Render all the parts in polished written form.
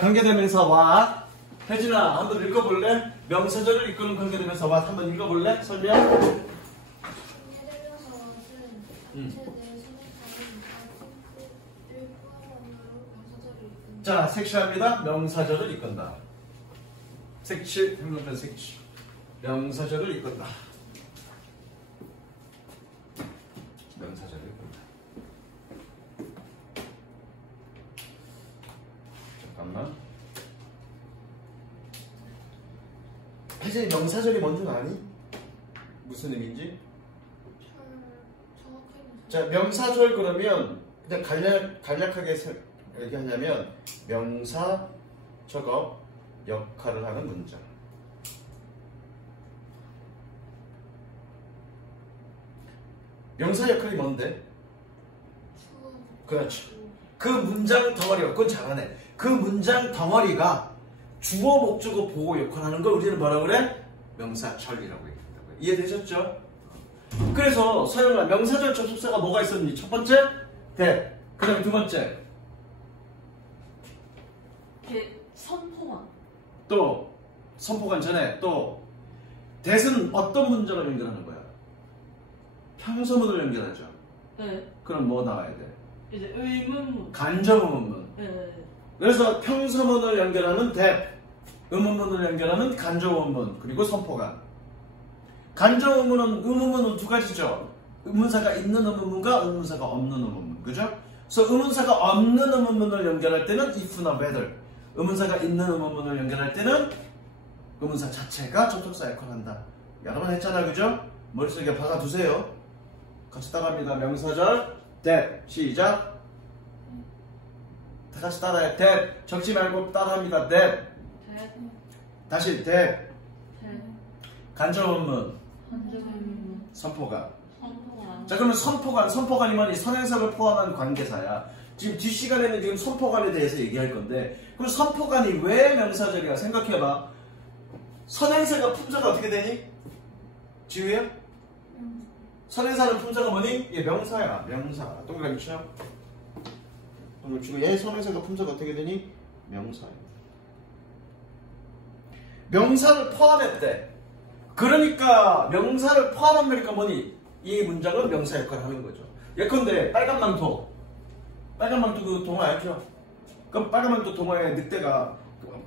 관계대명사와 혜진아 한번 읽어볼래? 명사절을 이끄는 관계대명사와 한번 읽어볼래? 설명? 자, 색칠합니다. 명사절을 이끈다. 색칠, 행동편 색칠. 명사절을 이끈다. 명사절을 이끈다. 잠깐만. 혜진이 명사절이 뭔지 아니? 무슨 의미인지? 자, 명사절 그러면 그냥 간략하게 얘기하냐면 명사 저거 역할을 하는 문장. 명사 역할이 뭔데? 그렇죠. 그 문장 덩어리가, 그건 잘하네. 그 문장 덩어리가 주어, 목적어, 보호 역할을 하는 걸 우리는 뭐라 그래? 명사절이라고 얘기한다고요. 이해되셨죠? 그래서 서영아, 명사절 접속사가 뭐가 있었니? 첫 번째, that. 그 다음에 두 번째, 선포관. 또 선포관 전에 또 that은 어떤 문장을 연결하는 거야? 평서문을 연결하죠. 네. 그럼 뭐 나와야 돼? 이제 의문문. 간접의문문. 네. 그래서 평서문을 연결하는 that, 의문문을 연결하는 간접의문문, 그리고 선포관. 간접의문은 의문문은 두 가지죠. 의문사가 있는 의문문과 의문사가 없는 의문문, 그죠? 그래서 의문사가 없는 의문문을 연결할 때는 if나 whether, 의문사가 있는 의문문을 연결할 때는 의문사 자체가 접속사 역할을 한다. 여러 번 했잖아, 그죠? 머릿속에 박아두세요. 같이 따라합니다. 명사절 that. 시작. 다 같이 따라해. that. 적지 말고 따라합니다. that. 다시 that. 간접의문. 선포관. 자, 그러면 선포관이 뭐니? 선행사를 포함한 관계사야. 지금 뒷시간에는 지금 선포관에 대해서 얘기할 건데, 그럼 선포관이 왜 명사절이야? 생각해봐. 선행사가 품사가 어떻게 되니? 지우야? 선행사는 품사가 뭐니? 얘 명사야. 명사. 동그라미 쳐. 동그라미 치고 얘 선행사가 품사가 어떻게 되니? 명사야. 명사를 포함했대. 그러니까 명사를 포함한 거니까 뭐니? 이 문장은 명사 역할을 하는 거죠. 예컨대 빨간 망토 그 동화 알죠? 그 빨간 망토 동화에 늑대가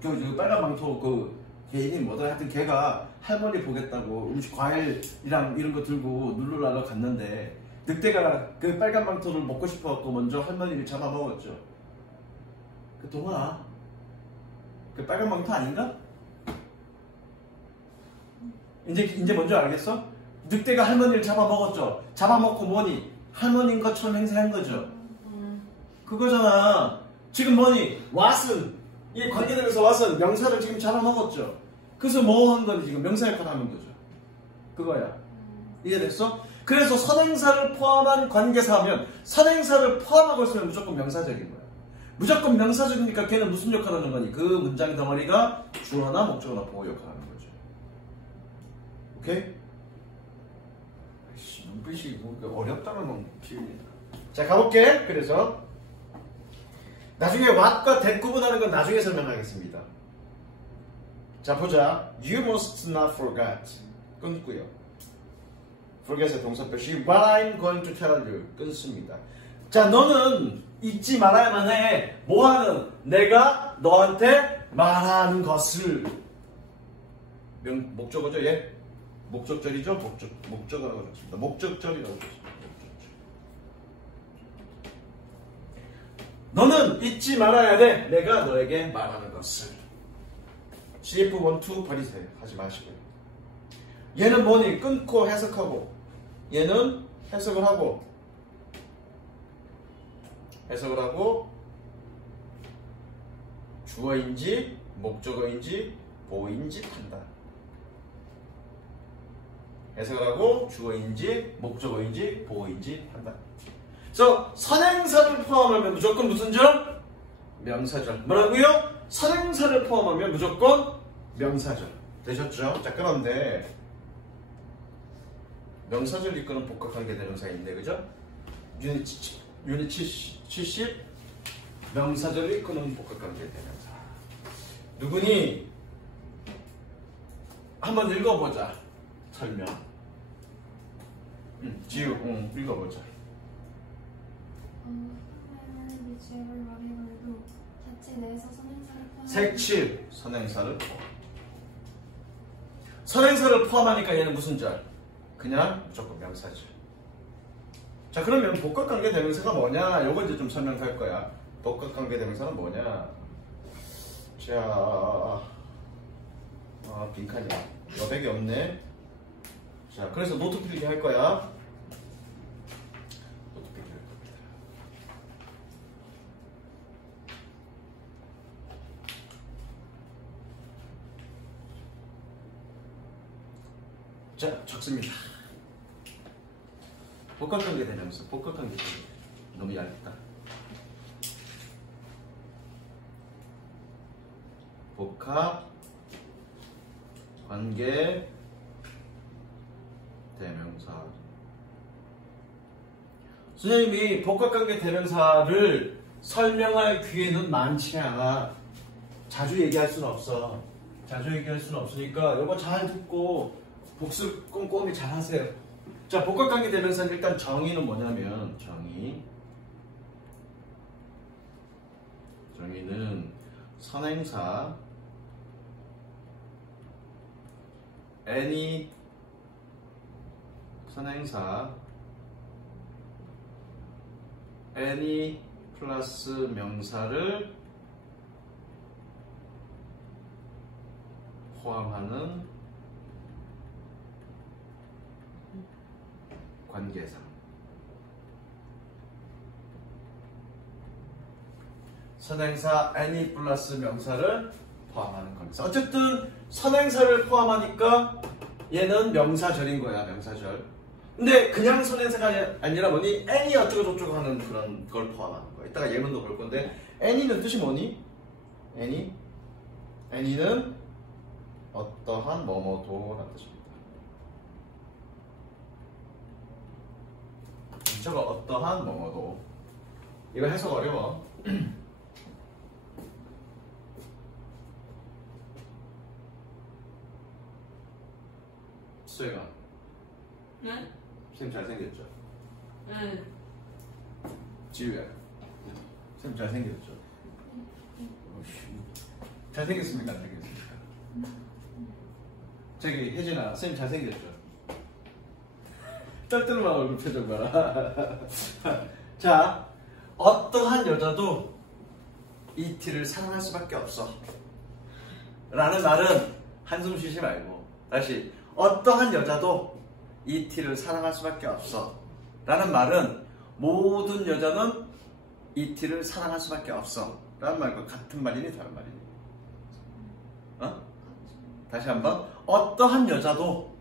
그 빨간 망토 그 개인이 뭐더라, 하여튼 걔가 할머니 보겠다고 음식 과일이랑 이런 거 들고 누르라고 갔는데 늑대가 그 빨간 망토를 먹고 싶어갖고 먼저 할머니를 잡아먹었죠. 그 동화 그 빨간 망토 아닌가? 이제 뭔지 알겠어? 늑대가 할머니를 잡아먹었죠. 잡아먹고 뭐니? 할머니인 것처럼 행세한 거죠. 그거잖아. 지금 뭐니? 왓은, 이 관계대명사 왓은 명사를 지금 잡아먹었죠. 그래서 뭐 한 거니? 지금 명사 역할을 하는 거죠. 그거야. 이해됐어? 그래서 선행사를 포함한 관계사하면 선행사를 포함하고 있으면 무조건 명사적인 거야. 무조건 명사적이니까 걔는 무슨 역할을 하는 거니? 그 문장 덩어리가 주어나 목적어나 보호 역할을 하는 거죠. 오케이? 눈빛이 뭐 어렵다는 건 비밀이다. 자, 가볼게. 그래서 나중에 what과 that 구분하는 건 나중에 설명하겠습니다. 자, 보자. You must not forget. 끊고요. forget의 동사 표시 what I'm going to tell you. 끊습니다. 자, 너는 잊지 말아야만 해. 뭐하는? 내가 너한테 말하는 것을. 목적어죠, 얘? 목적절이죠? 목적어라고 적습니다. 목적절이라고 적습니다. 너는 잊지 말아야 돼. 내가 너에게 말하는 것을. CF12 버리세요. 하지 마시고요. 얘는 뭐니? 끊고 해석하고, 얘는 해석을 하고 주어인지 목적어인지 보호인지 판단. 해석을 하고 주어인지 목적어인지 보호인지 판단. 그래서 선행사를 포함하면 무조건 무슨 절? 명사절. 뭐라고요? 선행사를 포함하면 무조건 명사절. 되셨죠? 자, 그런데 명사절 이끄는 복합관계대명사가 있네, 그죠? 유닛 70 명사절을 이끄는 복합관계대명사. 누구니? 한번 읽어보자. 설명. 지우, 읽어보자. 위치에벌 와리에벌도 자체 내에서 선행사를 포함. 색칠 선행사를 포함. 선행사를 포함하니까 얘는 무슨 절? 그냥 무조건 명사절. 자, 그러면 복합관계 대명사가 뭐냐? 요거 이제 좀 설명할 거야. 복합관계 대명사는 뭐냐? 자, 빈칸이야. 여백이 없네. 자, 그래서 노트 필기 할 거야. 노트 필기 할 겁니다. 자, 적습니다. 복합관계 대명사, 복합관계 대명사. 너무 얇다. 복합 관계 대명사. 선생님이 복합관계 대명사를 설명할 기회는 많지 않아. 자주 얘기할 수는 없어. 자주 얘기할 수는 없으니까 이거 잘 듣고 복습 꼼꼼히 잘 하세요. 자, 복합관계 대명사는 일단 정의는 뭐냐면 정의는 선행사 any 선행사 any 플러스 명사를 포함하는 관계상. 선행사 any 플러스 명사를 포함하는 관계상. 어쨌든 선행사를 포함하니까 얘는 명사절인 거야. 명사절. 근데 그냥 선행사가 아니라 뭐니? any 어쩌고 저쩌고 하는 그런 걸 포함하는 거야. 이따가 예문도 볼 건데 any는 뜻이 뭐니? any는 어떠한 뭐뭐도라는 뜻입니다. 저거 어떠한 뭐뭐도. 이거 해석 어려워. 수혜가 네? 쌤 잘생겼죠? 네. 지우야 쌤 잘생겼죠? 잘생겼습니까? 안 생겼습니까? 저기 혜진아 쌤 잘생겼죠? 떨떠름한 얼굴 표정 봐라. 자, 어떠한 여자도 이 티를 사랑할 수밖에 없어 라는 말은 한숨 쉬지 말고 다시 어떠한 여자도 이 티를 사랑할 수밖에 없어 라는 말은 모든 여자는 이 티를 사랑할 수밖에 없어 라는 말과 같은 말이니 다른 말이니? 다시 한번 어떠한 여자도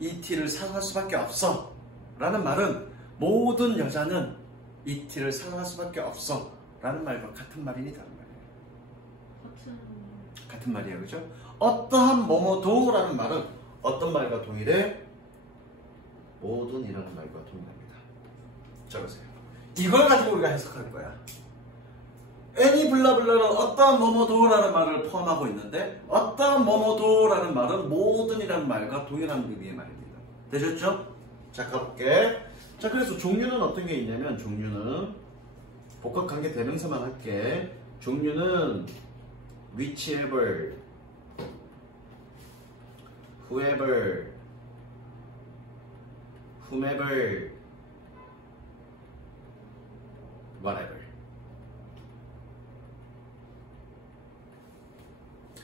이 티를 사랑할 수밖에 없어 라는 말은 모든 여자는 이 티를 사랑할 수밖에 없어 라는 말과 같은 말이니 다른 말이에요? 같은 말이에요. 그죠? 어떠한 뭐뭐도 라는 말은 어떤 말과 동일해? 모든이라는 말과 동일합니다. 적으세요. 이걸 가지고 우리가 해석할 거야. any 블라블라는 어떠한 뭐뭐도라는 말을 포함하고 있는데 어떠한 뭐뭐도라는 말은 모든이라는 말과 동일한 의미의 말입니다. 되셨죠? 자, 가볼게. 자, 그래서 종류는 어떤 게 있냐면 종류는 복합관계 대명사만 할게. 종류는 whichever, whoever, whomever, whatever.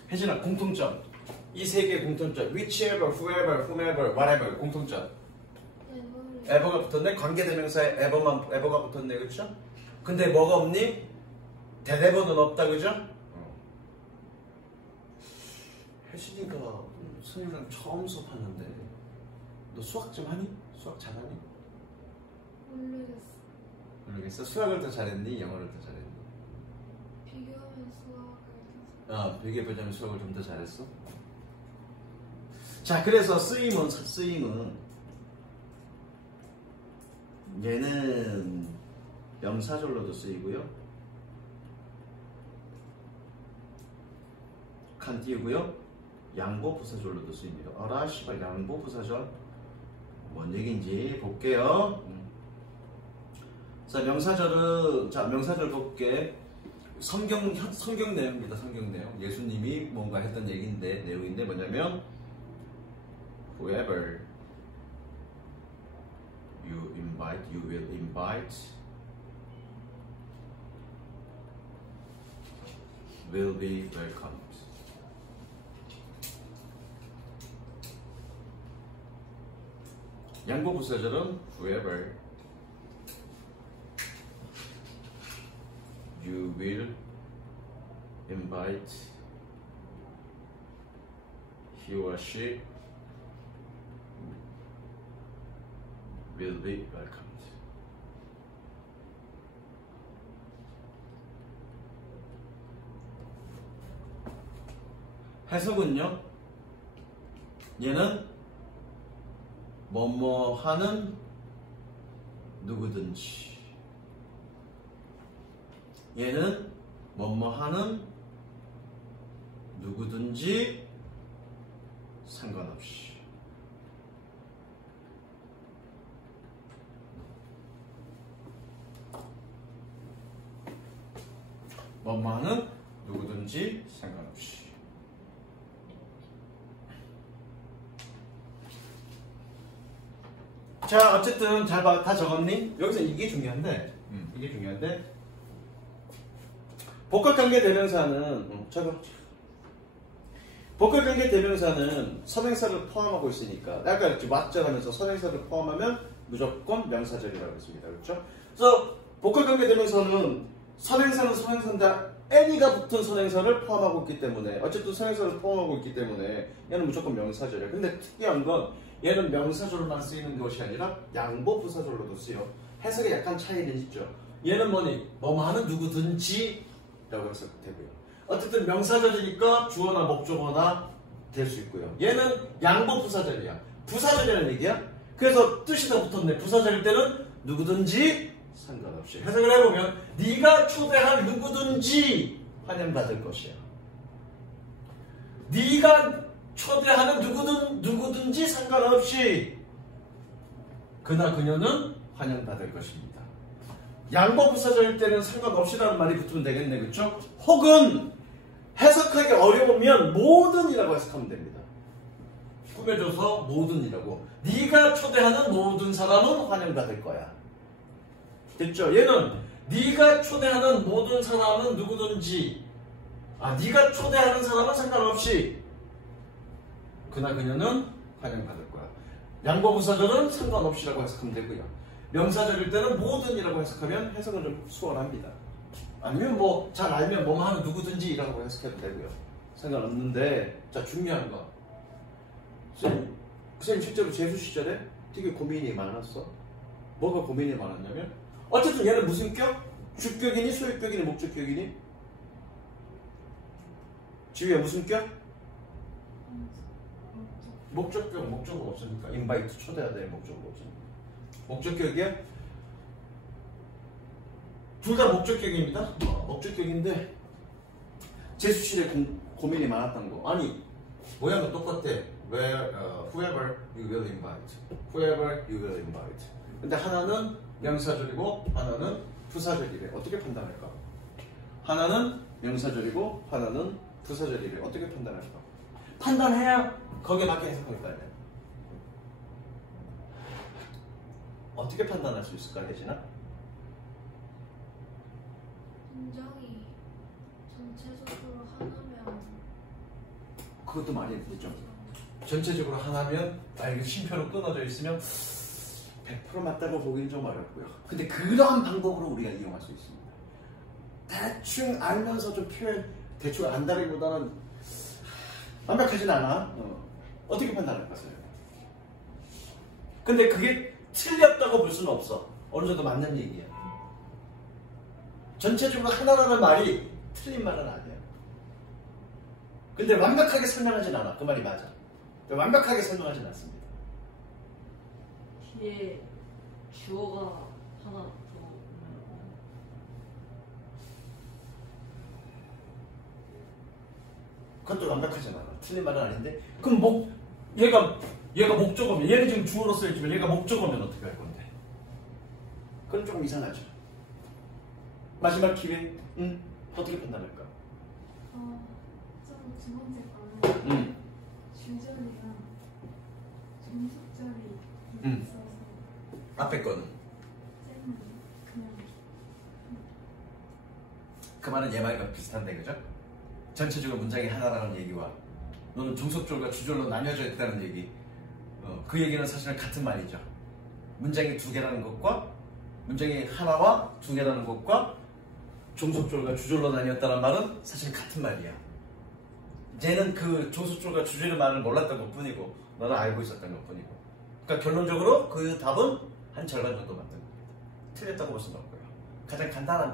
혜진아, 공통점. 이 세 개의 공통점. whichever, whoever, whomever, whatever. 공통점. ever가 붙었네. 관계대명사에 ever가 붙었네. 그렇죠? 근데 뭐가 없니? 대대번은 없다. 그죠? 혜진이가 선생님이랑 처음 수업하는데 너 수학 좀 하니? 수학 잘하니? 모르겠어. 수학을 더 잘했니? 영어를 더 잘했니? 비교하면 수학을 비교해보자면 수학을 좀 더 잘했어? 자, 그래서 쓰임은 얘는 명사절로도 쓰이고요. 칸 띄우고요. 양보 부사절로도 쓰입니다. 어라 씨발 양보 부사절 뭔 얘기인지 볼게요. 자 명사절은 자 명사절 볼게. 성경 내용입니다. 성경 내용. 예수님이 뭔가 했던 얘기인데 내용인데 뭐냐면 whoever you invite, you will invite will be welcomed. 양보 부사절은 whoever you will invite he or she will be welcomed. 해석은요, 얘는 뭐뭐 하는 누구든지, 얘는 뭐뭐 하는 누구든지 상관없이. 뭐뭐 하는 누구든지 상관없이. 자, 어쨌든 잘 봐. 다 적었니? 여기서 이게 중요한데, 이게 중요한데, 복합관계 대명사는, 적어. 복합관계 대명사는 선행사를 포함하고 있으니까, 아까 맞죠 하면서 선행사를 포함하면 무조건 명사절이라고 했습니다. 그렇죠? 그래서 복합관계 대명사는 선행사인데, any가 붙은 선행사를 포함하고 있기 때문에, 어쨌든 선행사를 포함하고 있기 때문에, 얘는 무조건 명사절이에요. 근데 특이한 건, 얘는 명사절로만 쓰이는 것이 아니라 양보 부사절로도 쓰여. 해석에 약간 차이는 있죠. 얘는 뭐니? 뭐뭐 하는 누구든지 라고 해석되고요. 어쨌든 명사절이니까 주어나 목적어나 될 수 있고요. 얘는 양보 부사절이야. 부사절이라는 얘기야. 그래서 뜻이 더 붙었네. 부사절일 때는 누구든지 상관없이. 해석을 해보면 네가 초대할 누구든지 환영받을 것이야. 네가 초대하는 누구든지 상관없이 그나 그녀는 환영받을 것입니다. 양보 부사절일 때는 상관없이라는 말이 붙으면 되겠네. 그렇죠? 혹은 해석하기 어려우면 모든이라고 해석하면 됩니다. 꾸며줘서 모든이라고. 네가 초대하는 모든 사람은 환영받을 거야. 됐죠? 얘는 네가 초대하는 모든 사람은 누구든지 네가 초대하는 사람은 상관없이 그나 그녀는 환영받을 거야. 양보부사절은 상관없이라고 해석하면 되고요. 명사절일 때는 모든이라고 해석하면 해석은 좀 수월합니다. 아니면 뭐 잘 알면 뭐뭐 하는 누구든지라고 해석해도 되고요. 상관없는데, 자 중요한 거. 선생님 실제로 재수 시절에 되게 고민이 많았어. 뭐가 고민이 많았냐면 어쨌든 얘는 무슨 격? 주격이니 소유격이니 목적격이니? 지휘야 무슨 격? 목적격, 목적어가 없으니까 인바이트 초대해야 될 목적어가 없으니까 목적격이야? 둘 다 목적격입니다. 목적격인데 재수실에 고민이 많았던 거. 아니 모양은 똑같아. Whoever you will invite, whoever you will invite. 근데 하나는 명사절이고 하나는 부사절이래. 어떻게 판단할까? 하나는 명사절이고 하나는 부사절이래. 어떻게 판단할까? 판단해야 거기에 맞게 해석할 거 아니야. 어떻게 판단할 수 있을까, 혜진아? 문장이 전체적으로 하나면 그것도 많이 있죠. 전체적으로 하나면 이게 쉼표로 끊어져 있으면 100% 맞다고 보기는 좀 어렵고요. 근데 그러한 방법으로 우리가 이용할 수 있습니다. 대충 알면서 좀 표현 대충 안다기보다는 완벽하진 않아. 어떻게 판단할까? 근데 그게 틀렸다고 볼 수는 없어. 어느 정도 맞는 얘기야. 전체적으로 하나라는 말이 틀린 말은 아니야. 근데 완벽하게 설명하진 않아. 그 말이 맞아. 완벽하게 설명하진 않습니다. 뒤에 주어가 하나 더 그것도 완벽하진 않아. 틀린 말은 아닌데. 그럼 얘가 목적어면, 얘는 지금 주어로 쓰여지면 얘가 목적어면 어떻게 할 건데? 그건 조금 이상하죠. 마지막 기회, 어떻게 판단할까? 좀 두 번째 거는 주절이랑 종속절이 있어서 앞에 거는 쌤은 그냥 그 말은 얘 말과 비슷한데, 그죠? 전체적으로 문장이 하나라는 얘기와 너는 종속절과 주절로 나뉘어져 있다는 얘기, 그 얘기는 사실은 같은 말이죠. 문장이 두 개라는 것과 문장이 하나와 두 개라는 것과 종속절과 주절로 나뉘었다는 말은 사실 같은 말이야. 얘는 그 종속절과 주절의 말을 몰랐던 것 뿐이고 너는 알고 있었던 것 뿐이고. 그러니까 결론적으로 그 답은 한 절반 정도 맞는 겁니다. 틀렸다고 볼 수는 없고요. 가장 간단한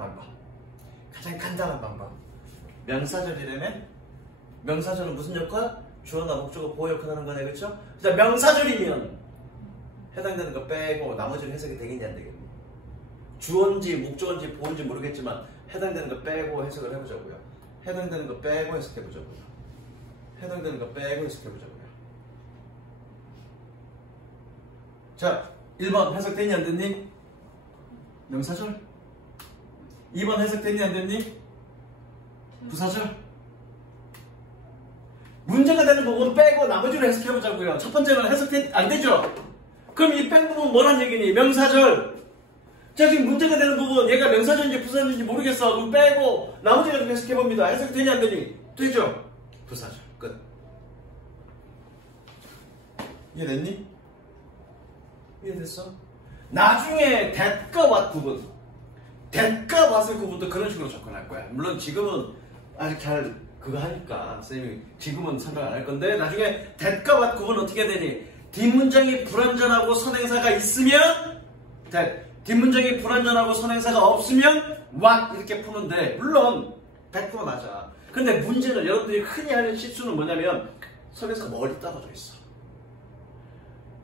방법. 명사절이라면 명사절은 무슨 역할? 주어나 목적어 보호 역할 하는 거네, 그렇죠? 자, 명사절이면 해당되는 거 빼고 나머지는 해석이 되겠냐 안 되겠냐. 주어인지 목적어인지 보어인지 모르겠지만 해당되는 거 빼고 해석을 해보자고요. 해당되는 거 빼고 해석해보자고요. 자, 1번 해석됐니 안 됐니? 명사절. 2번 해석됐니 안 됐니? 부사절. 문제가 되는 부분 빼고 나머지로 해석해보자고요. 첫 번째는 안 되죠? 그럼 이 뺀 부분 뭐란 얘기니? 명사절. 자, 지금 문제가 되는 부분, 얘가 명사절인지 부사절인지 모르겠어. 그럼 빼고 나머지를 좀 해석해봅니다. 해석이 되니 안 되니? 되죠? 부사절. 끝. 이해됐니? 이해됐어? 나중에 that과 what 구분, that과 what의 구분도 그런 식으로 접근할 거야. 물론 지금은 아직 잘 그거 하니까 선생님이 지금은 생각 안 할 건데, 나중에 that과 what 구분 어떻게 되니? 뒷문장이 불완전하고 선행사가 있으면 that, 뒷문장이 불완전하고 선행사가 없으면 what 이렇게 푸면 돼. 물론 that가 맞아. 근데 문제는 여러분들이 흔히 하는 실수는 뭐냐면 선행사가 멀리 떨어져 있어.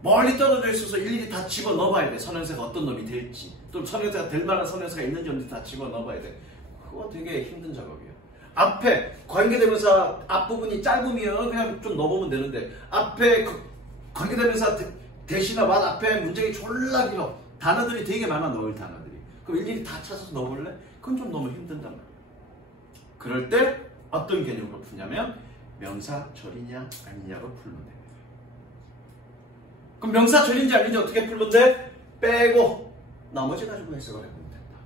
멀리 떨어져 있어서 일일이 다 집어넣어봐야 돼. 선행사가 어떤 놈이 될지, 또 선행사가 될 만한 선행사가 있는지 없는지 다 집어넣어봐야 돼. 그거 되게 힘든 작업이야. 앞에 관계대명사 앞부분이 짧으면 그냥 좀 넣어보면 되는데, 앞에 관계대명사 대신에 what 앞에 문장이 졸라 길어. 단어들이 되게 많아, 넣을 단어들이. 그럼 일일이 다 찾아서 넣어볼래? 그건 좀 너무 힘든단 말이야. 그럴 때 어떤 개념으로 푸냐면 명사절이냐 아니냐로 풀면 됩니다. 그럼 명사절인지 아닌지 어떻게 풀면 돼? 빼고 나머지 가지고 해석을 해보면 된다.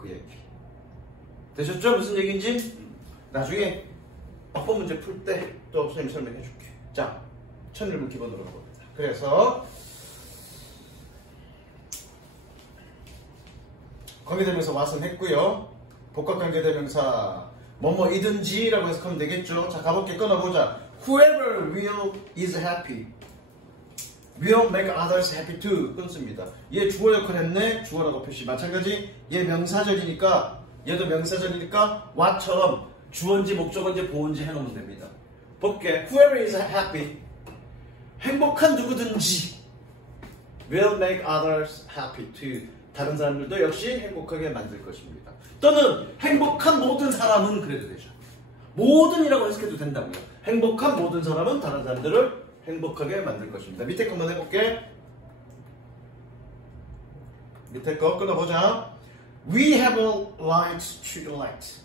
그 얘기. 되셨죠? 무슨 얘기인지? 나중에 어법 문제 풀 때 또 선생님 설명해 줄게. 자, 천일문 기본으로 해봅니다. 그래서 관계대명사 what은 했고요. 복합관계대명사 뭐뭐이든지 라고 해석하면 되겠죠. 자, 가볍게 끊어보자. Whoever will is happy will make others happy too. 끊습니다. 얘 주어 역할 했네. 주어라고 표시. 마찬가지 얘 명사절이니까, 얘도 명사절이니까 what처럼 주어인지 목적어인지 보어인지 해놓으면 됩니다. 볼게. Whoever is happy, 행복한 누구든지 will make others happy too. 다른 사람들도 역시 행복하게 만들 것입니다. 또는 행복한 모든 사람은 그래도 되죠. 모든이라고 해석해도 된다고요. 행복한 모든 사람은 다른 사람들을 행복하게 만들 것입니다. 밑에 거 한번 해볼게. 밑에 거 끊어보자. We have a right to elect.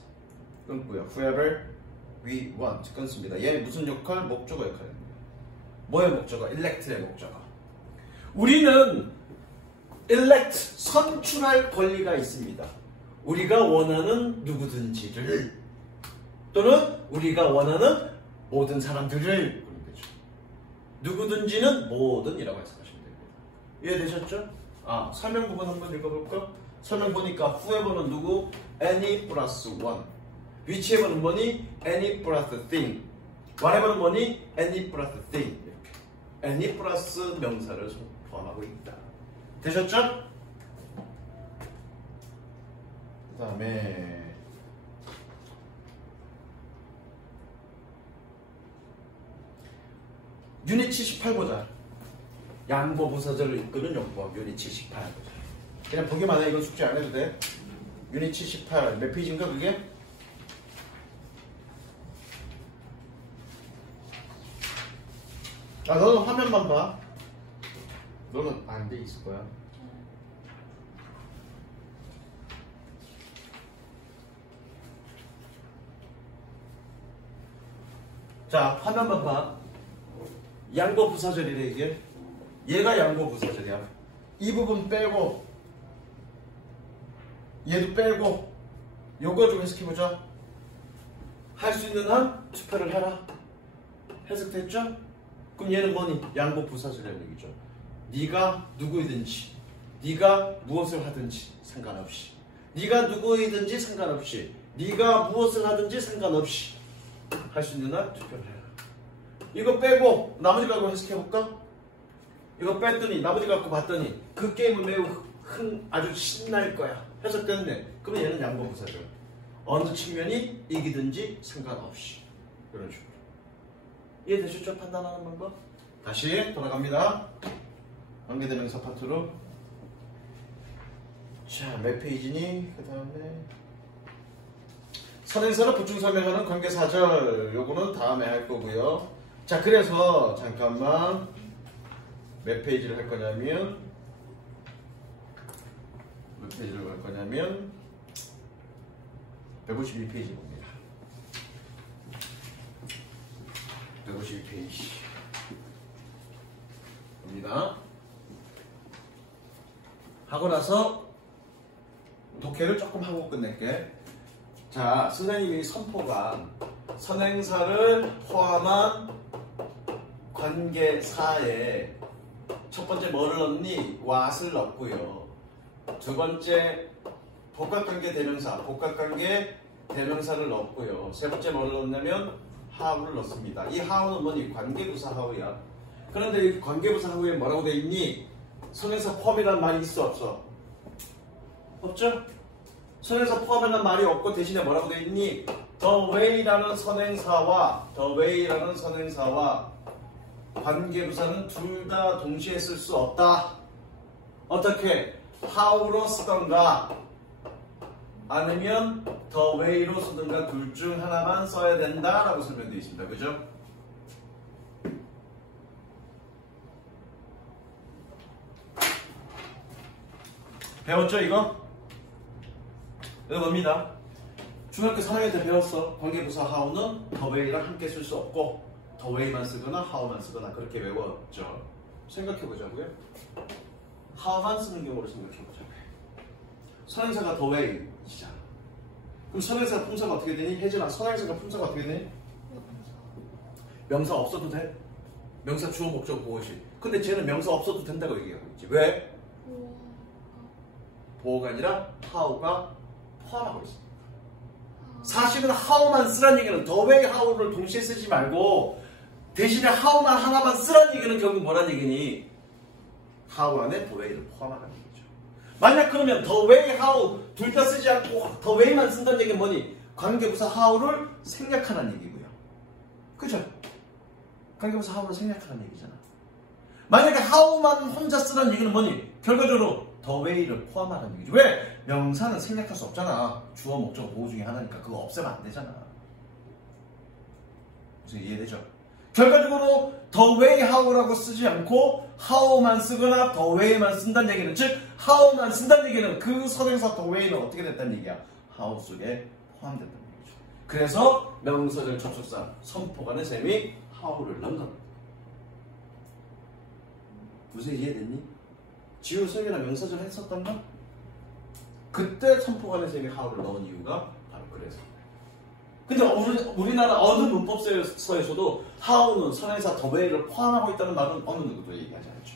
끊고요. Whoever we want. 끊습니다. 얘 무슨 역할? 목적어 역할입니다. 뭐의 목적어? elect의 목적어. 우리는 elect, 선출할 권리가 있습니다. 우리가 원하는 누구든지를, 또는 우리가 원하는 모든 사람들을 그런 거죠. 누구든지는 모든이라고 해석하시면 됩니다. 이해되셨죠? 설명 부분 한번 읽어볼까? 설명 보니까 whoever는 누구? any 플러스 one. whichever는 뭐니? any 플러스 thing. whatever는 뭐니? any 플러스 thing. 이렇게. any 플러스 명사를 포함하고 있다. 되셨죠? 그 다음에 유닛 78 보자. 양보부사절을 이끄는 용법. 유닛 78 보자. 그냥 보기만 해. 이건 숙제 안 해도 돼. 유닛 78 몇 페이지인가 그게? 아, 너는 화면만 봐. 너는 안 돼 있을 거야. 자, 화면만 봐. 양보 부사절이래 이게. 얘가 양보 부사절이야. 이 부분 빼고 얘도 빼고 요거 좀 해석해보자. 할 수 있는 한 투표를 해라. 해석됐죠? 그럼 얘는 뭐니? 양보 부사절이라는 얘기죠. 네가 누구이든지 네가 무엇을 하든지 상관없이 네가 누구이든지 상관없이 네가 무엇을 하든지 상관없이 할 수 있는 한 투표를 해라. 이거 빼고 나머지 갖고 해석해볼까? 이거 뺐더니 나머지 갖고 봤더니 그 게임은 매우 아주 신날 거야. 해석됐네. 그러면 얘는 양보부사절. 어느 측면이 이기든지 상관없이 이런 식으로. 이해되셨죠? 판단하는 방법? 다시 돌아갑니다. 관계대명사 파트로. 자, 몇 페이지니? 그 다음에 선행사를 보충 설명하는 관계사절. 요거는 다음에 할 거고요. 자, 그래서 잠깐만 몇 페이지를 할 거냐면 몇 페이지를 할 거냐면 152페이지 봅니다. 152페이지 봅니다. 하고 나서 독해를 조금 하고 끝낼게. 자, 선생님이 선포가 선행사를 포함한 관계사에 첫 번째 뭐를 넣니? what을 넣고요. 두 번째 복합관계 대명사, 복합관계 대명사를 넣고요. 세 번째 뭐를 넣냐면 how를 넣습니다. 이 how는 뭐니? 관계부사 how야. 그런데 이 관계부사 how에 뭐라고 돼 있니? 선행사 포함이라는 말이 있어 없어? 없죠? 선행사 포함이라는 말이 없고 대신에 뭐라고 돼 있니? the way라는 선행사와 관계부사는 둘 다 동시에 쓸 수 없다. 어떻게? how로 쓰던가 아니면 the way로 쓰던가 둘 중 하나만 써야 된다라고 설명되어 있습니다. 그죠? 배웠죠 이거? 이거 뭡니다. 중학교 3학년 때 배웠어. 관계부사 how는 the way랑 함께 쓸 수 없고 the way만 쓰거나 how만 쓰거나 그렇게 외웠죠. 생각해보자고요. how만 쓰는 경우를 생각해보자고요. 선행사가 the way이잖아. 그럼 선행사 품사가 어떻게 되니? 혜진아, 선행사가 품사가 어떻게 되니? 명사 없어도 돼? 명사 주어 목적 보호시. 근데 쟤는 명사 없어도 된다고 얘기하고 있지. 왜? 보호가 아니라 how가 포함하고 있어. 사실은 how만 쓰란 얘기는 the way how를 동시에 쓰지 말고 대신에 how만 하나만 쓰란 얘기는 결국 뭐란 얘기니? how 안에 the way를 포함하라는 얘기죠. 만약 그러면 the way, how 둘 다 쓰지 않고 the way만 쓴다는 얘기는 뭐니? 관계부사 how를 생략하라는 얘기고요. 그죠? 관계부사 how를 생략하라는 얘기잖아. 만약에 how만 혼자 쓰라는 얘기는 뭐니? 결과적으로 the way를 포함하라는 얘기죠. 왜? 명사는 생략할 수 없잖아. 주어, 목적, 보호 중에 하나니까 그거 없애면 안 되잖아. 무슨 이해되죠? 결과적으로 the way how라고 쓰지 않고 how만 쓰거나 the way만 쓴다는 얘기는 즉 how만 쓴다는 얘기는 그 선행사 the way는 어떻게 됐다는 얘기야? how 속에 포함된다는 얘기죠. 그래서 명사절 접속사 선포가는 셈이 how를 넣는 겁니다. 무슨 이해됐니? 지우 수행이나 명사절 했었던가? 그때 선포가는 셈이 how를 넣은 이유가 바로 그래서. 근데 우리나라 어느 문법서에서도 how는 선행사 the way를 포함하고 있다는 말은 어느 누구도 얘기하지 않죠.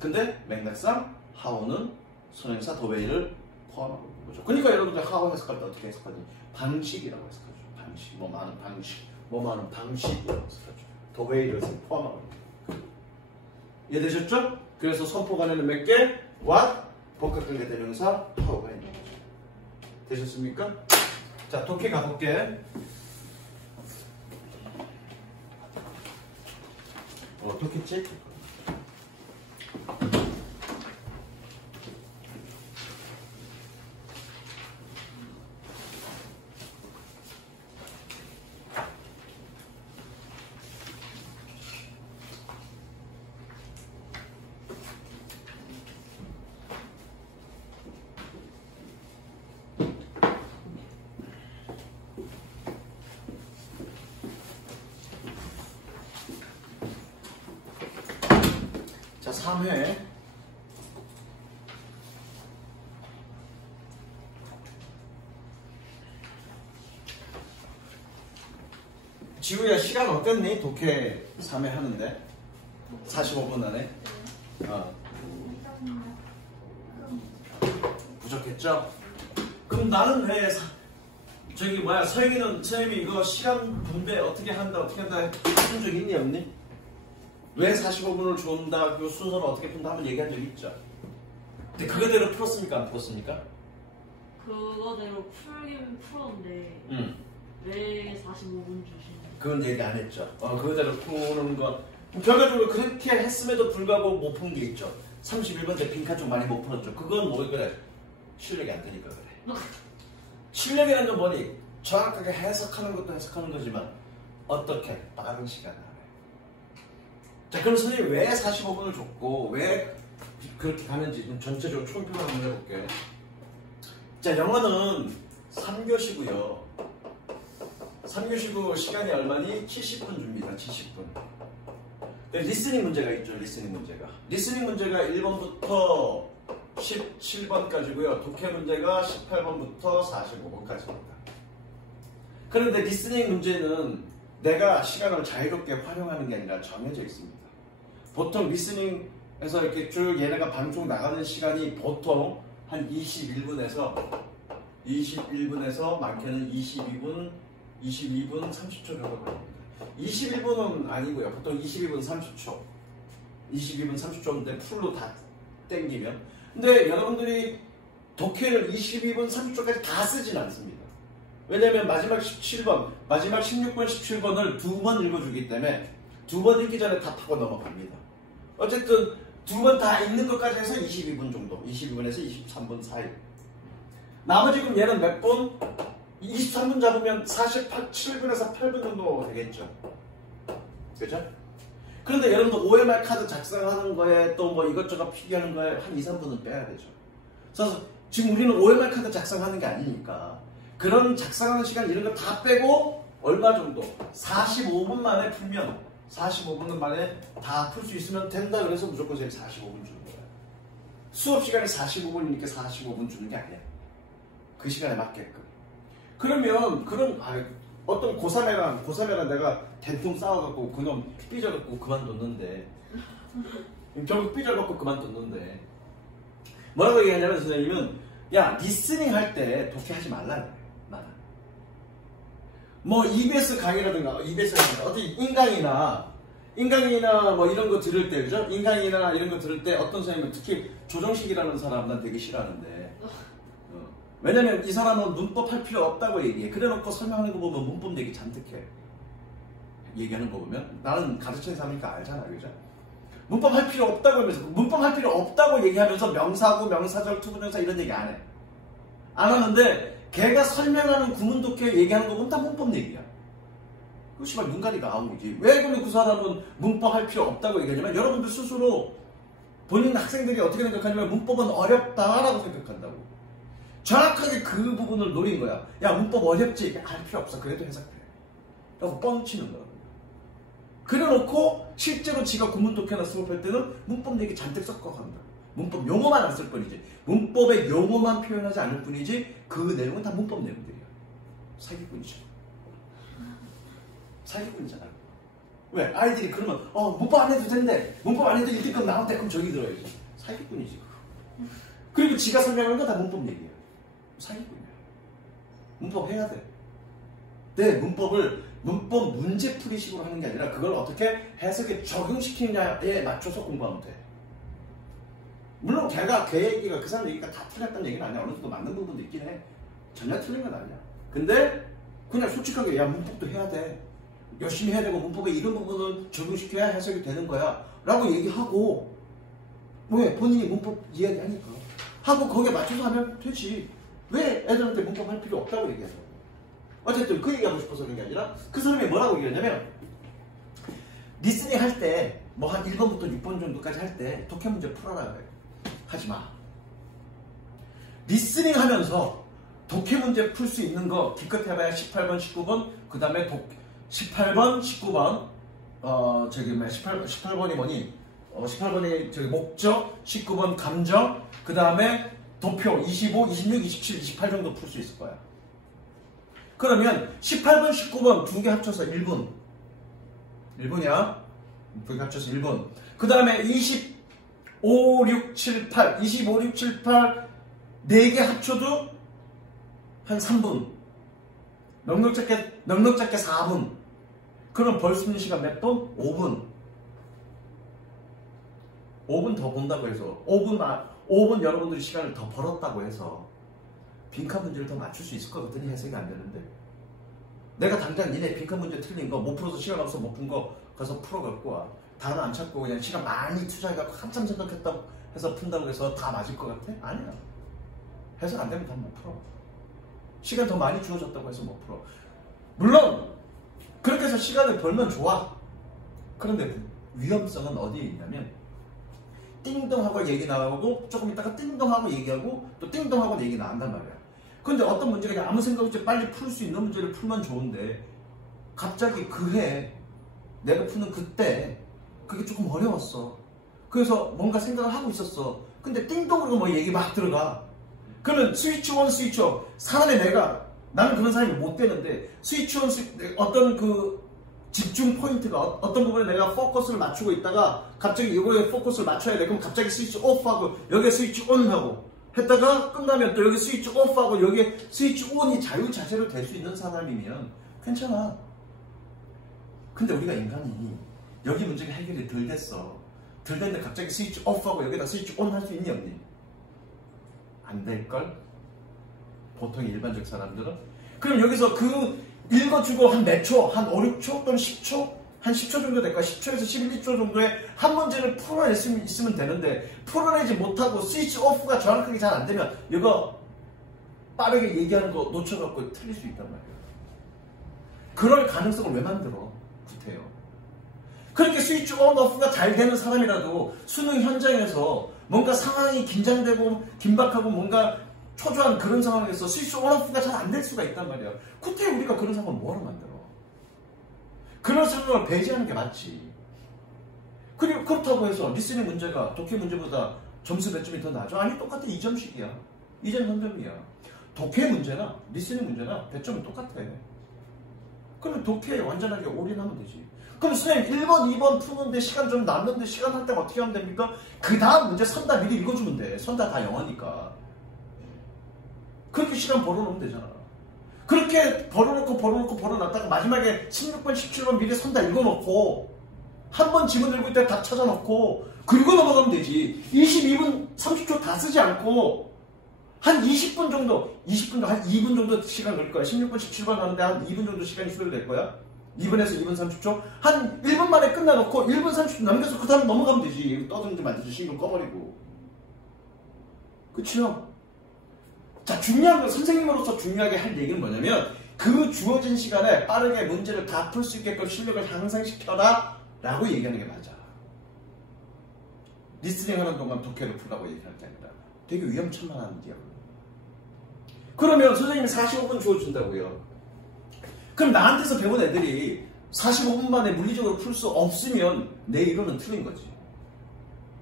근데 맥락상 how는 선행사 the way를 포함하고 있는 거죠. 그러니까 여러분들 how 해석할 때 어떻게 해석하니? 방식이라고 해석하죠. 방식, 뭐 많은 방식, 뭐 많은 방식이라고 해석하죠. the way를 포함하고 있는 거죠. 이해되셨죠? 그래서 선포관에는 몇 개? what, 복합관계 대명사, how가 있는 거죠. 되셨습니까? 자, 독해 가볼게. 독했지? 3회 지우야 시간 어땠니? 독해 3회 하는데 45분 안에 부족했죠? 그럼 나는 왜 저기 뭐야 서영이는 선생님이 이거 시간 분배 어떻게 한다 해준 적 있니 없니? 왜 45분을 준다 그 순서를 어떻게 푼다 한번 얘기한 적 있죠? 근데 그거대로 풀었습니까 안 풀었습니까? 그거대로 풀긴 풀었는데 왜 45분 주시는 그건 얘기 안 했죠. 그거대로 푸는 건 결과적으로 그렇게 했음에도 불구하고 못 푼 게 있죠. 31번 때 빈칸 좀 많이 못 풀었죠. 그건 뭐 그래 실력이 안 되니까 그래. 실력이라는 건 뭐니? 정확하게 해석하는 것도 해석하는 거지만 어떻게 빠른 시간 안에. 자 그럼 선생님이 왜 45분을 줬고 왜 그렇게 가는지 좀 전체적으로 총평을 한번 해볼게. 자 영어는 3교시고요 3교시고 시간이 얼마니? 70분 줍니다. 70분. 리스닝 문제가 있죠. 리스닝 문제가 1번부터 17번까지고요. 독해 문제가 18번부터 45번까지입니다. 그런데 리스닝 문제는 내가 시간을 자유롭게 활용하는 게 아니라 정해져 있습니다. 보통 리스닝에서 이렇게 쭉 얘네가 방송 나가는 시간이 보통 한 21분에서 많게는 22분 30초 정도 걸립니다. 21분은 아니고요. 보통 22분 30초. 22분 30초인데 풀로 다 땡기면. 근데 여러분들이 독해를 22분 30초까지 다 쓰진 않습니다. 왜냐면 마지막 16번, 17번을 두 번 읽어주기 때문에 두 번 읽기 전에 다 타고 넘어갑니다. 어쨌든 두 번 다 읽는 것까지 해서 22분 정도. 22분에서 23분 사이. 나머지 그럼 얘는 몇 분? 23분 잡으면 7분에서 8분 정도 되겠죠. 그죠? 그런데 여러분들 OMR 카드 작성하는 거에 또 뭐 이것저것 필기하는 거에 한 2, 3분은 빼야 되죠. 그래서 지금 우리는 OMR 카드 작성하는 게 아니니까 그런 작성하는 시간 이런 거 다 빼고 얼마 정도? 45분 만에 풀면 45분 만에 다 풀 수 있으면 된다 그래서 무조건 선생님 45분 주는 거예요. 수업 시간이 45분이니까 45분 주는 게 아니야. 그 시간에 맞게끔. 그러면 그런 어떤 고3애랑 내가 대통 싸워갖고 그놈 삐져갖고 그만뒀는데 결국 삐져갖고 그만뒀는데 뭐라고 얘기하냐면 선생님은 야 리스닝 할 때 독해하지 말라 그래. 나는 뭐 EBS 강의라든가 어떤 인강이나 뭐 이런 거 들을 때 그죠? 인강이나 이런 거 들을 때 어떤 선생님은 특히 조정식이라는 사람 난 되게 싫어하는데 왜냐면 이 사람은 문법 할 필요 없다고 얘기해. 그래놓고 설명하는 거 보면 문법 얘기 잔뜩 해. 얘기하는 거 보면 나는 가르치는 사람이니까 알잖아. 그죠? 문법 할 필요 없다고 하면서 문법 할 필요 없다고 얘기하면서 명사구, 명사절, 투부정사 이런 얘기 안 해. 안 하는데 걔가 설명하는 구문독해 얘기하는 거 보면 다 문법 얘기야. 그 씨발 눈가리가 아우지. 왜 그러면 그 사람은 문법 할 필요 없다고 얘기하냐면 여러분들 스스로 본인 학생들이 어떻게 생각하냐면 문법은 어렵다라고 생각한다고. 정확하게 그 부분을 노린 거야. 야 문법 어렵지? 할 필요 없어. 그래도 해석해. 라고 뻥치는 거야. 그래놓고 실제로 지가 구문독해나 수업할 때는 문법 얘기 잔뜩 섞어간다. 문법 용어만 안 쓸 뿐이지. 문법의 용어만 표현하지 않을 뿐이지 그 내용은 다 문법 내용들이야. 사기꾼이죠. 사기꾼이잖아. 왜? 아이들이 그러면 문법 안 해도 된대. 문법 안 해도 1등급 나온대. 그럼 저기 들어야지. 사기꾼이지. 그리고 지가 설명하는 건 다 문법 얘기야. 사기꾼이야. 문법 해야 돼. 내 문법을 문법 문제풀이식으로 하는 게 아니라 그걸 어떻게 해석에 적용시키느냐에 맞춰서 공부하면 돼. 물론 걔 얘기가 그 사람 얘기가 다 틀렸다는 얘기는 아니야. 어느 정도 맞는 부분도 있긴 해. 전혀 틀린 건 아니야. 근데 그냥 솔직하게 야 문법도 해야 돼. 열심히 해야 되고 문법의 이런 부분을 적용시켜야 해석이 되는 거야. 라고 얘기하고 왜? 본인이 문법 이야기하니까. 하고 거기에 맞춰서 하면 되지. 왜 애들한테 문법 할 필요 없다고 얘기하죠? 어쨌든 그 얘기하고 싶어서 그런 게 아니라 그 사람이 뭐라고 얘기하냐면 리스닝 할 때 뭐 한 1번부터 6번 정도까지 할 때 독해 문제 풀어라 그래. 하지 마. 리스닝 하면서 독해 문제 풀 수 있는 거 기껏 해봐야 18번, 19번 그 다음에 18번, 19번 18번이 뭐니? 18번이 저기 목적, 19번 감정, 그 다음에 도표 25, 26, 27, 28 정도 풀 수 있을 거야. 그러면 18번, 19번 두 개 합쳐서 1분. 1분이야. 두 개 합쳐서 1분. 그 다음에 25, 6, 7, 8. 25, 6, 7, 8 네 개 합쳐도 한 3분. 넉넉잡게 4분. 그럼 벌 수 있는 시간 몇 분? 5분. 5분 더 본다고 해서 5분 여러분들이 시간을 더 벌었다고 해서 빈칸 문제를 더 맞출 수 있을 것 같더니 해석이 안 되는데, 내가 당장 니네 빈칸 문제 틀린 거 못 풀어서 시간 없어 못 푼 거 가서 풀어갖고 와. 단어 안 찾고 그냥 시간 많이 투자해갖고 한참 생각했다고 해서 푼다고 해서 다 맞을 것 같아? 아니야. 해석 안 되면 다 못 풀어. 시간 더 많이 주어졌다고 해서 못 풀어. 물론 그렇게 해서 시간을 벌면 좋아. 그런데 위험성은 어디에 있냐면, 띵동하고 얘기 나오고 조금 있다가 띵동하고 얘기하고 또 띵동하고 얘기 나온단 말이야. 근데 어떤 문제가 그냥 아무 생각 없이 빨리 풀 수 있는 문제를 풀면 좋은데, 갑자기 그 해 내가 푸는 그때 그게 조금 어려웠어. 그래서 뭔가 생각을 하고 있었어. 근데 띵동으로 뭐 얘기 막 들어가. 그러면 스위치 온 스위치 오프. 나는 그런 사람이 못 되는데, 스위치 온 어떤 그 집중 포인트가 어떤 부분에 내가 포커스를 맞추고 있다가 갑자기 이거에 포커스를 맞춰야 돼. 그럼 갑자기 스위치 오프하고 여기에 스위치 온하고 했다가 끝나면 또 여기 스위치 오프하고 여기에 스위치 온이 자유자재로 될 수 있는 사람이면 괜찮아. 근데 우리가 인간이 여기 문제가 해결이 덜 됐어. 덜 됐는데 갑자기 스위치 오프하고 여기다 스위치 온 할 수 있니 없니? 안 될걸? 보통 일반적 사람들은. 그럼 여기서 그 읽어주고 한 몇 초, 한 5, 6초 또는 10초? 한 10초 정도 될까? 10초에서 11초 정도의 한 문제를 풀어냈으면 되는데, 풀어내지 못하고 스위치 오프가 정확하게 잘 안 되면 이거 빠르게 얘기하는 거 놓쳐갖고 틀릴 수 있단 말이에요. 그럴 가능성을 왜 만들어? 구태여. 그렇게 스위치 온 오프가 잘 되는 사람이라도 수능 현장에서 뭔가 상황이 긴장되고 긴박하고 뭔가 초조한 그런 상황에서 스위치 온 오프가 잘 안 될 수가 있단 말이야. 그때 우리가 그런 상황을 뭐하러 만들어? 그런 상황을 배제하는 게 맞지. 그리고 그렇다고 해서 리스닝 문제가 독해 문제보다 점수 몇 점이 더 나죠? 아니, 똑같아. 2점씩이야. 2점 3점이야. 독해 문제나 리스닝 문제나 배점은 똑같아. 그러면 독해에 완전하게 올인하면 되지. 그럼 선생님 1번, 2번 푸는데 시간 좀 남는데 시간 할 때 어떻게 하면 됩니까? 그 다음 문제 선다 미리 읽어주면 돼. 선다 다 영어니까. 그렇게 시간 벌어놓으면 되잖아. 그렇게 벌어놨다가 마지막에 16번, 17번 미리 선다 읽어놓고 한 번 지문 읽을 때 다 찾아놓고 그리고 넘어가면 되지. 22분, 30초 다 쓰지 않고 한 20분 정도, 한 2분 정도 시간 걸릴 거야. 16번, 17번 하는데 한 2분 정도 시간이 소요될 거야. 2분에서 2분 30초. 한 1분 만에 끝나놓고 1분 30초 남겨서 그 다음 넘어가면 되지. 떠드는 만들지 신경 꺼버리고. 그치요? 자, 중요한 건 선생님으로서 중요하게 할 얘기는 뭐냐면, 그 주어진 시간에 빠르게 문제를 다 풀 수 있게끔 실력을 향상시켜라 라고 얘기하는 게 맞아. 리스닝 하는 동안 독해를 풀라고 얘기할 때 아니라. 되게 위험천만한 일이야. 그러면 선생님이 45분 주어준다고요. 그럼 나한테서 배운 애들이 45분 만에 물리적으로 풀 수 없으면 내 이론은 틀린 거지.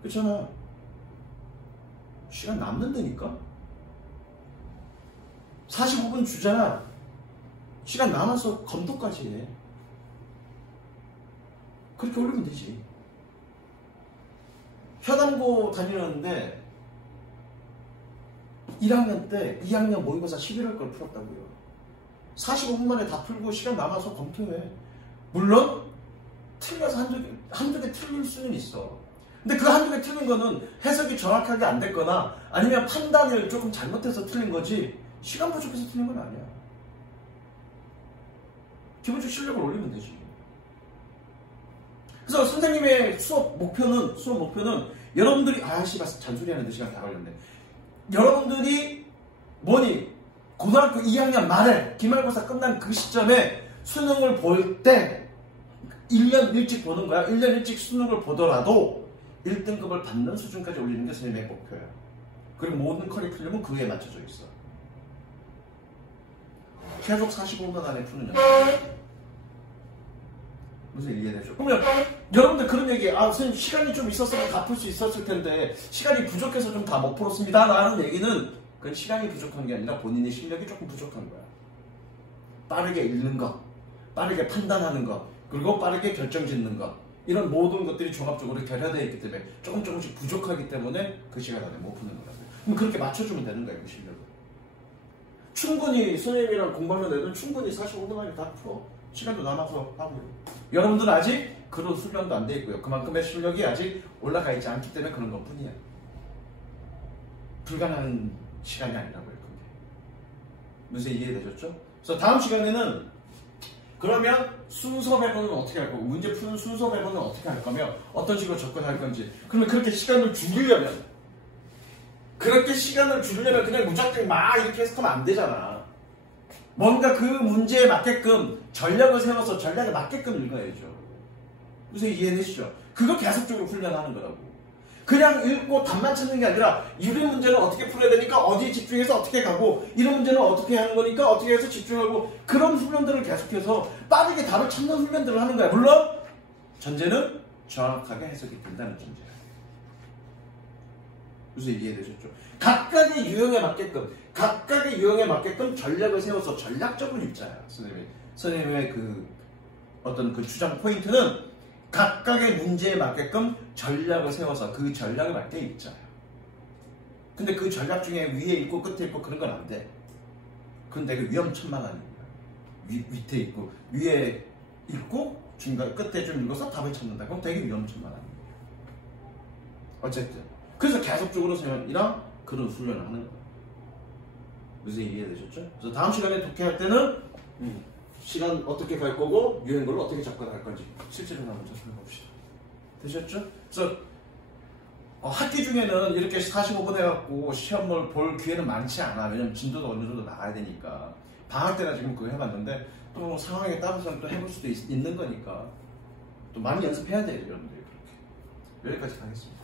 그렇잖아. 시간 남는다니까? 45분 주잖아. 시간 남아서 검토까지 해. 그렇게 올리면 되지. 현암고 다니는데 1학년 때 2학년 모의고사 11월 걸 풀었다고요. 45분 만에 다 풀고 시간 남아서 검토해. 물론 틀려서 한두 개 틀릴 수는 있어. 근데 그 한두 개 틀린 거는 해석이 정확하게 안 됐거나 아니면 판단을 조금 잘못해서 틀린 거지 시간 부족해서 틀린 건 아니야. 기본적 실력을 올리면 되지. 그래서 선생님의 수업 목표는 여러분들이 씨발 잔소리하는데 시간 다 걸렸네. 여러분들이 고등학교 2학년 말에 기말고사 끝난 그 시점에 수능을 볼 때 1년 일찍 보는 거야. 1년 일찍 수능을 보더라도 1등급을 받는 수준까지 올리는 게 선생님의 목표야. 그리고 모든 커리큘럼은 그에 맞춰져 있어. 최소 45분 안에 푸는 연습. 무슨 이해되죠? 그러면 여러분들 그런 얘기, 아 선생님 시간이 좀 있었으면 다 풀 수 있었을 텐데 시간이 부족해서 좀 다 못 풀었습니다 라는 얘기는 그건 시간이 부족한 게 아니라 본인의 실력이 조금 부족한 거야. 빠르게 읽는 거, 빠르게 판단하는 거, 그리고 빠르게 결정 짓는 거, 이런 모든 것들이 종합적으로 결여되어 있기 때문에 조금씩 부족하기 때문에 그 시간 안에 못 푸는 거라고요. 그럼 그렇게 맞춰주면 되는 거예요, 그 실력을. 충분히 선생님이랑 공부하는 애들은 충분히 45분 안에 다 풀어. 시간도 남아서 하고요. 여러분들은 아직 그런 훈련도 안 돼 있고요. 그만큼의 실력이 아직 올라가 있지 않기 때문에 그런 것 뿐이에요. 불가능한 시간이 아니라고요, 그게. 무슨 이해되셨죠? 그래서 다음 시간에는 그러면 순서 배분은 어떻게 할 거고, 문제 푸는 순서 배분은 어떻게 할 거며, 어떤 식으로 접근할 건지. 그러면 그렇게 시간을 줄이려면, 그냥 무작정 막 이렇게 해서 하면 안 되잖아. 뭔가 그 문제에 맞게끔 전략을 세워서 전략에 맞게끔 읽어야죠. 무슨 이해되시죠? 그거 계속적으로 훈련하는 거라고. 그냥 읽고 답만 찾는 게 아니라 이런 문제는 어떻게 풀어야 되니까 어디에 집중해서 어떻게 가고, 이런 문제는 어떻게 하는 거니까 어떻게 해서 집중하고, 그런 훈련들을 계속해서 빠르게 답을 찾는 훈련들을 하는 거야. 물론 전제는 정확하게 해석이 된다는 전제야. 무슨 이해되셨죠? 각각의 유형에 맞게끔 전략을 세워서 전략적으로 읽자야. 선생님의 그 어떤 그 주장 포인트는 각각의 문제에 맞게끔 전략을 세워서 그 전략에 맞게 읽자요. 근데 그 전략 중에 위에 있고 끝에 있고 그런 건 안 돼. 그건 되게 위험천만한 일이야. 밑에 있고 위에 있고 중간 끝에 좀 읽어서 답을 찾는다. 그럼 되게 위험천만한 일이야. 어쨌든 그래서 계속적으로 선생님이랑 그런 훈련을 하는 거예요. 무슨 이해되셨죠? 그래서 다음 시간에 독해할 때는 시간 어떻게 갈 거고 유행어를 어떻게 접근할 건지 실제로 한번 접근해봅시다. 되셨죠? 그래서 학기 중에는 이렇게 45분 해갖고 시험을 볼 기회는 많지 않아. 왜냐면 진도도 어느 정도 나가야 되니까. 방학 때나 지금 그거 해봤는데 또 상황에 따라서는 또 해볼 수도 있는 거니까 또 많이 연습해야 돼요, 여러분들이. 그렇게. 여기까지 가겠습니다.